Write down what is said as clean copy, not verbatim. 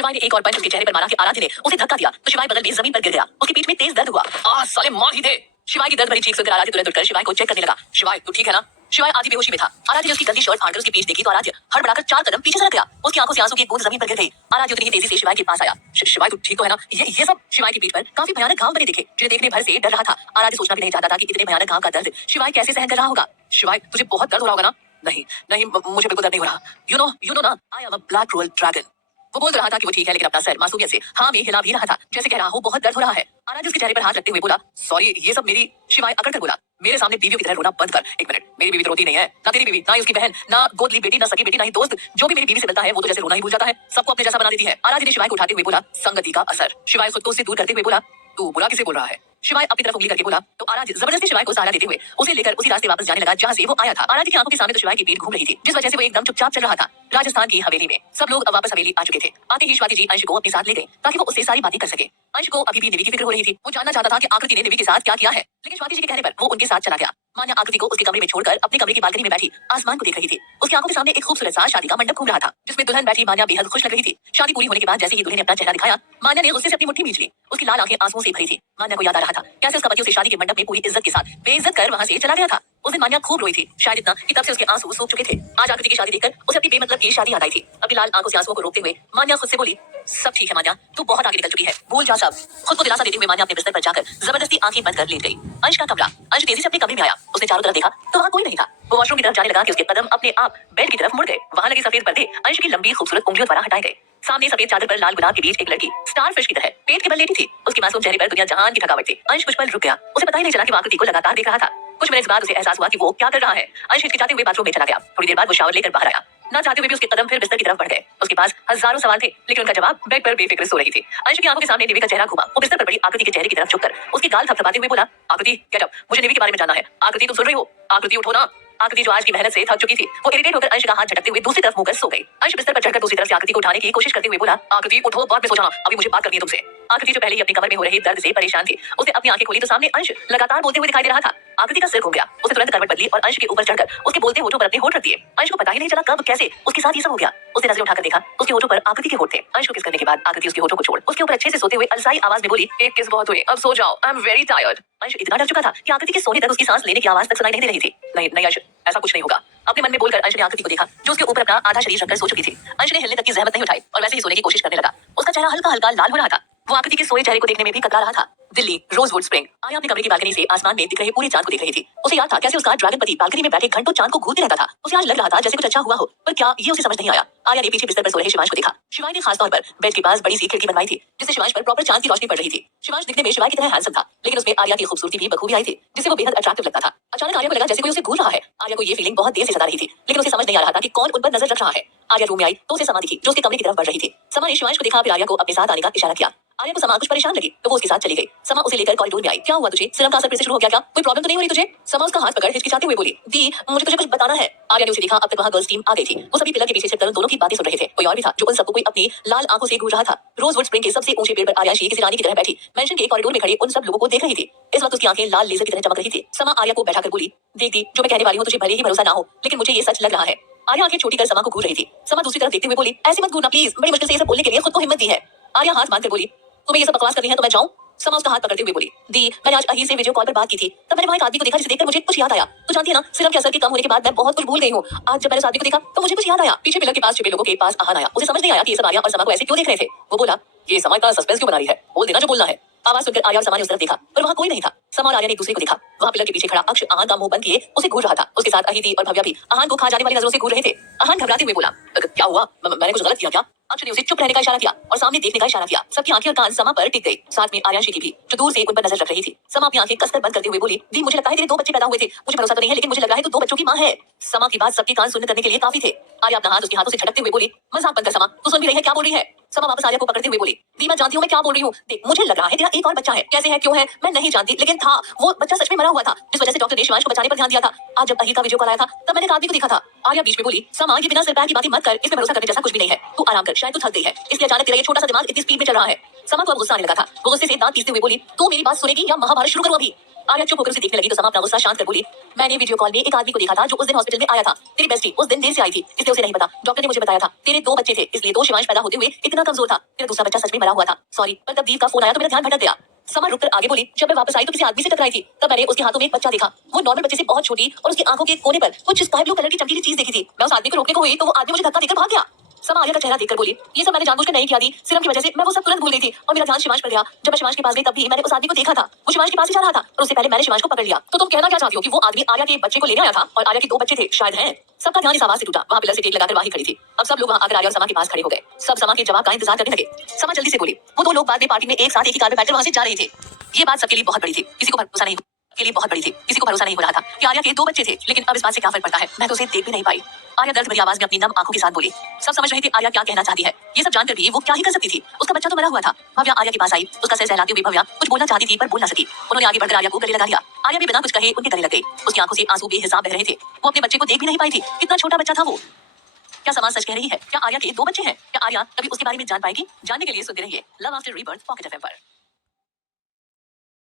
शिवाय ने एक और पंच उसके चेहरे पर मारा कि आराध्य ने उसे धक्का दिया तो शिवाय बगल में जमीन पर गिर गया। उसकी पीठ में तेज दर्द हुआ। साले मार ही दे। शिवाय की दर्द भरी चीख सुनकर आराध्य तुरंत उठकर शिवाय को चेक करने लगा। शिवाय तू ठीक है ना? शिवाय आधी बेहोशी में था। आराध्य ने उसकी गंदी शर्ट फाड़कर उसकी पीठ देखी तो आराध्य हड़बड़ाकर 4 कदम पीछे सरक गया। उसकी आंखों से आंसू की एक बूंद जमीन पर गिर गई। आराध्य उतनी ही तेजी से शिवाय के पास आया। शिवाय तू ठीक तो है ना? ये सब शिवाय की पीठ पर काफी भयानक घाव बने दिखे जिन्हें देखने भर से डर रहा था। आराध्य सोचना भी नहीं चाहता था कि इतने भयानक घाव का दर्द शिवाय कैसे सहन कर रहा होगा। शिवाय तुझे बहुत दर्द हो रहा होगा ना? नहीं नहीं मुझे बिल्कुल दर्द नहीं हो रहा। यू नो ना I am a black roll dragon. वो बोल रहा था कि वो ठीक है लेकिन अपना सर मासूमियत से हाँ में हिला भी रहा था जैसे कह रहा हो बहुत दर्द हो रहा है। आराध्य उसके चेहरे पर हाथ रखते हुए बोला सॉरी ये सब मेरी। शिवाय अकड़ कर बोला मेरे सामने बीवियों की तरह रोना बंद कर। एक मिनट मेरी बीवी तो रोती नहीं है। ना तेरी बीवी ना ही उसकी बहन ना गोद ली बेटी ना सगी बेटी ना ही दोस्त। जो भी मेरी बीवी से मिलता है वो तो जैसे रोना ही भूल जाता है सबको अपने जैसा बना देती है। आराध्य ने शिवाय को उठाते हुए बोला संगति का असर। शिवाय खुद को उससे दूर करते हुए बोला तू बुरा किसे बोल रहा है? शिवाय अपनी तरफ उंगली करके बोला तो आराध्य जबरदस्ती शिवाय को सहारा देते हुए उसे लेकर उसी रास्ते वापस जाने लगा जहां से वो आया था। आराध्य की आंखों के सामने तो शिवाय की पीठ घूम रही थी जिस वजह से वो एकदम चुपचाप चल रहा था। राजस्थान की हवेली में सब लोग अब वापस हवेली आ चुके थे। आते ही स्वाति जी अंश को अपने साथ ले गई ताकि वो उससे सारी बातें कर सके। अंश को अभी भी निवि की फिक्र हो रही थी। वो जानना चाहता था कि आकृति ने निवि के साथ क्या किया है लेकिन स्वाति जी के कहने पर वो उनके साथ चला गया। मान्या आकृति को उसके कमरे में छोड़कर अपने कमरे की बालकनी में बैठी आसमान को देख रही थी। उसकी आंखों के सामने एक खूबसूरत सा शादी का मंडप घूम रहा था जिसमें दुल्हन बैठी मान्या बेहद खुश लग रही थी। शादी पूरी होने के बाद जैसे ही दुल्हन ने अपना चेहरा दिखाया मान्या ने गुस्से से अपनी मुट्ठी भींच ली। उसकी लाल आंखें आंसुओं से भरी थी। मान्या को याद आ रहा था कैसे उसका पति उसे शादी के मंडप में पूरी इज्जत के साथ बेइज्जत कर वहां से चला गया था। उस दिन मान्या खूब रोई थी शायद इतना कि तब से उसके आंसू सूख चुके थे। आज आकृति की शादी देखकर उसे अपनी बेमतलब की शादी याद आई थी। अपनी लाल आंखों से आंसुओं को रोकते हुए मान्या खुद से बोली सब ठीक है मान्या तू बहुत आगे निकल चुकी है भूल जा सब। खुद को दिलासा देते हुए मान्या अपने बिस्तर पर जाकर जबरदस्ती आंखें बंद कर लेट गई। अंश का कमरा। अंश तेजी से अपने कमरे में आया। उसने चारों तरफ देखा तो वहाँ कोई नहीं था। वो वॉशरूम की तरफ जाने लगा कि उसके कदम अपने आप बेड की तरफ मुड़ गए। वहाँ लगे सफेद पर्दे अंश की लंबी खूबसूरत उंगलियों द्वारा हटाए गए। सामने सफेद चादर पर लाल गुलाब के बीच एक लड़की स्टार फिश की तरह पेट के बल लेटी थी। उसके मासूम चेहरे पर दुनिया जहान की थकावट थी। अंश कुछ पल रुक गया। उसे पता ही नहीं चला कि वो आकृति को लगातार देख रहा था। कुछ मिनट बाद उसे एहसास हुआ कि वो क्या कर रहा है। अंश हिचकिचाते हुए बाथरूम में चला गया। थोड़ी देर बाद वो शावर लेकर बाहर आया। ना चाहते हुए भी उसके कदम फिर बिस्तर की तरफ बढ़ गए। उसके पास हजारों सवाल थे लेकिन उनका जवाब बेड पर बेफिक्र सो रही थी। अंश की आंखों के सामने निवि का चेहरा घुमा। वो बिस्तर पर पड़ी आकृति के चेहरे की तरफ झुककर उसके गाल थपथपाते हुए बोला आकृति गेट अप मुझे निवि के बारे में जानना है। आकृति तुम सुन रही हो? आकृति उठो ना। आकृति जो आज की मेहनत से थक चुकी थी वो इरिटेट होकर अंश का हाथ झटकते हुए दूसरी तरफ मुंह कर सो गई। अंश बिस्तर पर चढ़कर दूसरी तरफ से आकृति को उठाने की कोशिश करते हुए बोला आकृति उठो बाद में सो जाना अभी मुझे बात करनी है तुमसे। आकृति जो पहले ही अपनी कमर में हो रही दर्द से परेशान थी उसने अपनी आंखें खोली तो सामने अंश लगातार बोलते हुए दिखाई दे रहा था। आकृति का सिर घूम गया। उसने तुरंत करवट बदली और अंश के ऊपर चढ़कर उसके बोलते होठों पर अपने होठ रख दिए। अंश को पता ही नहीं चला कब कैसे उसके साथ ये सब हो गया। उसने नजरें उठाकर देखा उसके होठों पर आकृति के होठ थे। अंश को किस करने के बाद आकृति उसके होठों को छोड़ उसके ऊपर अच्छे से सोते हुए अलसाई आवाज में बोली एक किस बहुत हुई अब सो जाओ आई एम वेरी टायर्ड। अंश इतना डर चुका था कि आकृति के सोने तक उसकी सांस लेने की आवाज तक सुनाई नहीं दे रही थी। नहीं नहीं अंश ऐसा कुछ नहीं होगा। अपने मन में बोलकर अंश ने आकृति को देखा जो उसके ऊपर अपना आधा शरीर रखकर सो चुकी थी। अंश ने हिलने तक की जहमत नहीं उठाई और वैसे ही सोने की कोशिश करने लगा। उसका चेहरा हल्का हल्का लाल हो रहा था। वो आकृति के सोए चेहरे को देखने में भी कतरा रहा था। Delhi rosewood spring. आया अपने कमरे की बालकनी से आसमान में दिख रहे पूरे चांद को देख रही थी। उसे याद था कैसे उसका ड्रैगन पति बालकनी में बैठे घंटों चांद को घूरते रहता था। उसे आज लग रहा था जैसे कुछ अच्छा हुआ हो पर क्या ये उसे समझ नहीं आया। आया ने पीछे बिस्तर पर सो रहे शिवांश को देखा। शिवांश ने खासतौर पर बेड के पास बड़ी सी खिड़की बनवाई थी जिससे शिवांश पर प्रॉपर चांद की रोशनी पड़ रही थी। शिवांश दिखने में शिवाय की तरह हैंडसम था लेकिन उसमें आर्या की खूबसूरती भी बखूबी आई थी जिससे वो बेहद अट्रैक्टिव लगता था। अचानक आर्या को लगा जैसे कोई उसे घूर रहा है। आर्या को ये फीलिंग बहुत देर से सता रही थी लेकिन उसे समझ नहीं आ रहा था कि कौन उन पर नजर रख रहा है। आर्या रूम में आई तो उसे समा दिखी जो उसके कमरे की तरफ बढ़ रही थी। समा ने शिवांश को देखा फिर आर्या को अपने साथ आने का इशारा किया। आर्या को समा कुछ परेशान लगी तो वो उसके साथ चली गई। समा उसे लेकर कॉरिडोर में आई। क्या हुआ तुझे? सिरम का असर फिर से शुरू हो गया क्या? कोई प्रॉब्लम तो नहीं हो रही तुझे? समा उसका हाथ पकड़ हिचकिचाते हुए बोली दी मुझे तुझे कुछ बताना है। आर्या ने उसे देखा। अब तक वहाँ गर्ल्स टीम आ गई थी। वो सभी पिलर के पीछे छिपकर दोनों की बातें सुन रहे थे। कोई और भी था जो उन सबको कोई अपनी लाल आंखों से घूर रहा था। रोजवुड स्प्रिंग के सबसे ऊंचे पेड़ पर आर्या किसी रानी की तरह बैठी मेंशन के कॉरिडोर में खड़े उन सब लोगों को देख रही थी। इस वक्त उसकी आंखें लाल लेजर की तरह चमक रही थी। समा आर्या को बैठाकर बोली देख दी जो मैं कहने वाली हूँ तुझे भले ही भरोसा ना हो लेकिन मुझे ये सच लग रहा है। आर्या आंखें छोटी कर समा को घूर रही थी। समा दूसरी तरफ देखते हुए बोली ऐसे मत घूरना प्लीज। बड़ी मुश्किल से ये सब बोलने के लिए खुद को हिम्मत दी है। आर्या हाथ बांधकर बोली तुम्हें ये सब बकवास करनी है तो मैं जाऊं? समा उसका हाथ पकड़ते हुए बोली दी मैंने आज अही से वीडियो कॉल पर बात की थी तब मैंने वहाँ एक आदमी को देखा जिसे देखकर मुझे कुछ याद आया। तो जानती है ना सिरम के असर के कम होने के बाद मैं बहुत कुछ भूल गई हूँ। आज जब मैंने उस आदमी को देखा तो मुझे कुछ याद आया। पीछे पिलर के पास छिपे लोगों के पास आहान आया। उसे समझ नहीं आया कि ये सब आर्या और समा को ऐसे क्यों देख रहे थे। वो बोला ये समा का सस्पेंस क्यों बना रही है बोल देना जो बोलना है। आवाज सुनकर आर्या और समा ने उस तरफ देखा पर वहाँ कोई नहीं था। समा और आर्या ने एक दूसरे को देखा। वहाँ पिलर के पीछे खड़ा अक्ष आहान का मुंह बंद किए उसे घूर रहा था। उसके साथ अहिति और भव्या भी आहान को खा जाने वाली नजरों से घूर रहे थे। आहान घबराते हुए बोला क्या हुआ मैंने कुछ गलत किया क्या? अक्ष ने उसे चुप रहने का इशारा किया और सामने देखने का इशारा किया। सबकी आंखें और कान समा पर टिक गई। साथ में आर्यांशी की भी जो दूर से उन पर नजर रख रही थी। समा अपनी आंखें कसकर बंद करते हुए बोली दी मुझे लगता है तेरे 2 बच्चे पैदा हुए थे। मुझे भरोसा तो नहीं है लेकिन मुझे लग रहा है तू 2 बच्चों की माँ है। समा की बात सबके कान सुनने करने के लिए काफी थे। आर्या अपना हाथ उसके हाथों से झटकते हुए बोली मजाक बंद कर समा तू सुन भी रही है क्या बोल रही है? समा वापस आर्या को पकड़ते हुए बोली दी मैं जानती हूँ मैं क्या बोल रही हूँ। देख मुझे लग रहा है तेरा एक और बच्चा है। कैसे है क्यों है मैं नहीं जानती लेकिन था वो बच्चा सच में मरा हुआ था जिस वजह से डॉक्टर ने शिवांश को बचाने पर ध्यान दिया था। आज जब अही का वीडियो कॉल आया था तब मैंने आदमी को देखा था। आर्या बीच में बोली समा ये बिना सिर पैर की बातें मत कर इसमें भरोसा करने जैसा कुछ भी नहीं है। तू आराम कर शायद तू थक गई है इसलिए अचानक तेरा ये छोटा सा दिमाग इतनी स्पीड में चल रहा है। समा को अब गुस्सा आने लगा था। वो गुस्से से दांत पीसते हुए बोली तू मेरी बात सुनेगी या महाभारत शुरू करूं अभी? आर्या चुप होकर उसे देखने लगी तो समा अपना गुस्सा शांत कर बोली, मैंने वीडियो कॉल में एक आदमी को देखा था जो उस दिन हॉस्पिटल में आया था। तेरी बेस्टी उस दिन देर से आई थी, इसलिए उसे नहीं पता। डॉक्टर ने मुझे बताया था तेरे 2 बच्चे थे, इसलिए तो शिवांश पैदा होते हुए इतना कमजोर था। तेरा दूसरा बच्चा सच में मरा हुआ था। सॉरी, पर तब दीप का फोन आया तो मेरा ध्यान भटक गया। समा रुककर आगे बोली, जब मैं वापस आई तो किसी आदमी से टकराई थी। तब मैंने उसके हाथों में एक बच्चा देखा। वो नॉर्मल बच्चे से बहुत छोटी और उसकी आंखों के कोने पर कुछ स्काई ब्लू कलर की चमकीली चीज देखी थी। मैं उस आदमी को रोकने को हुई तो वो आदमी मुझे धक्का देकर भाग गया। समा आर्या का चेहरा देखकर बोली, ये सब मैंने जानबूझकर नहीं किया दी, सिरम की वजह से मैं वो सब तुरंत भूल गई थी और मेरा ध्यान शिवांश पर गया। जब मैं शिवांश के पास गई तब भी मैंने उस आदमी को देखा था। वो शिवांश के पास ही जा रहा था और उससे पहले मैंने शिवांश को पकड़ लिया। तो तुम कहना क्या चाहती हो कि वो आदमी आर्या के बच्चे को लेने आया था और आर्या के 2 बच्चे थे शायद हैं। सबका ध्यान इस आवाज से टूटा। वहां पिलर से टेक लगाकर वाही खड़ी थी। अब सब लोग वहां आकर आर्या और समा के पास खड़े हो गए। सब समा के जवाब का इंतजार करने लगे। समा जल्दी से बोली, वो 2 लोग बाद में पार्टी में एक साथ एक ही कार में बैठकर वहां से जा रहे थे। ये बात सबके लिए बहुत बड़ी थी, किसी को भरोसा नहीं के लिए बहुत बड़ी थी। किसी को भरोसा नहीं हो रहा था कि आर्या के 2 बच्चे थे, लेकिन अब इस बात से क्या फर्क पड़ता है, मैं तो उसे देख भी नहीं पाई। आर्या दर्द भरी आवाज में अपनी नम आंखों के साथ बोली। सब समझ रहे थे आर्या क्या कहना चाहती है। ये सब जानकर भी वो क्या ही कर सकती थी। उसका बच्चा तो मरा हुआ था। भव्या आर्या के पास आई। उसका सिर सहलाती हुई भव्या कुछ बोलना चाहती थी पर बोल ना सकी। उन्होंने आगे बढ़कर आर्या को गले लगा लिया। आर्या भी बिना कुछ कहे उनके गले लग गई। उसकी आंखों से आंसू बेहिसाब बह रहे थे। वो अपने बच्चे को देख भी नहीं पाई थी। कितना छोटा बच्चा था वो। क्या समा सच कह रही है? क्या आर्या के 2 बच्चे हैं? क्या आर्या कभी उसके बारे में जान पाएगी? जानने के लिए सुनते रहिए love after rebirth pocket FM पर।